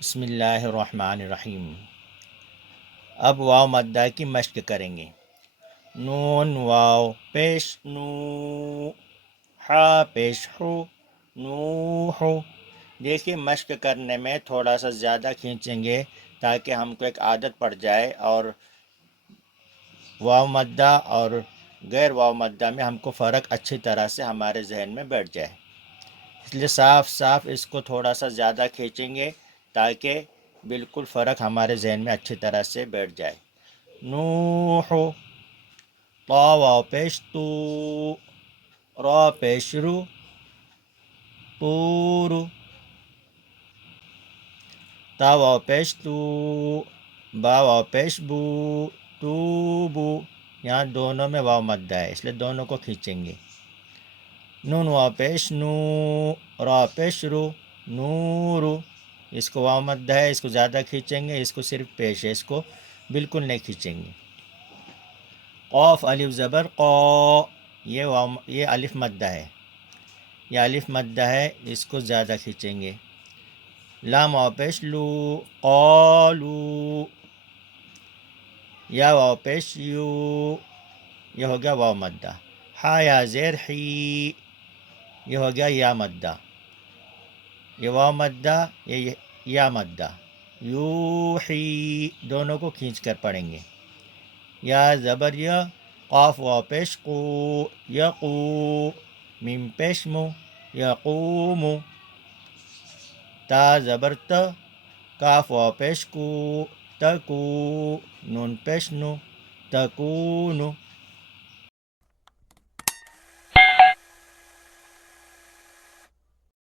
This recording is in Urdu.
بسم اللہ الرحمن الرحیم۔ اب واو مدہ کی مشق کریں گے۔ نون واو پیش نو، ہا پیش ہو، نوح۔ دیکھیے مشق کرنے میں تھوڑا سا زیادہ کھینچیں گے تاکہ ہم کو ایک عادت پڑ جائے اور واو مدہ اور غیر واو مدہ میں ہم کو فرق اچھی طرح سے ہمارے ذہن میں بیٹھ جائے، اس لیے صاف صاف اس کو تھوڑا سا زیادہ کھینچیں گے تاکہ بالکل فرق ہمارے ذہن میں اچھی طرح سے بیٹھ جائے۔ نوح، طا واو پیش تو، را پیش رو، طور، تا واو پیش تو، با واو پیش بو، توبو۔ یہاں دونوں میں واو مدہ ہے اس لیے دونوں کو کھینچیں گے۔ نون واو پیش نو، را پیش رو، نورو۔ اس کو واو مدہ ہے، اس کو زیادہ کھینچیں گے، اس کو صرف پیش ہے، اس کو بالکل نہیں کھینچیں گے۔ قاف الف زبر قا، یہ الف مدہ ہے، یہ الف مدہ ہے، اس کو زیادہ کھینچیں گے۔ لام واو پیش لو، قالو۔ یا واو پیش یو، یہ ہو گیا واو مدہ۔ ہا یا زیر حی، یہ ہو گیا یا مدہ، یہ واو مدہ، یہ یا مدہ۔ یوحی، دونوں کو کھینچ کر پڑھیں گے۔ یا زبر یا، قاف واو پیش قو، یقو، میم پیش مو، یقوم۔ تا زبر تا، کاف واو پیش کو، تکو، نون پیش نو، تکونو۔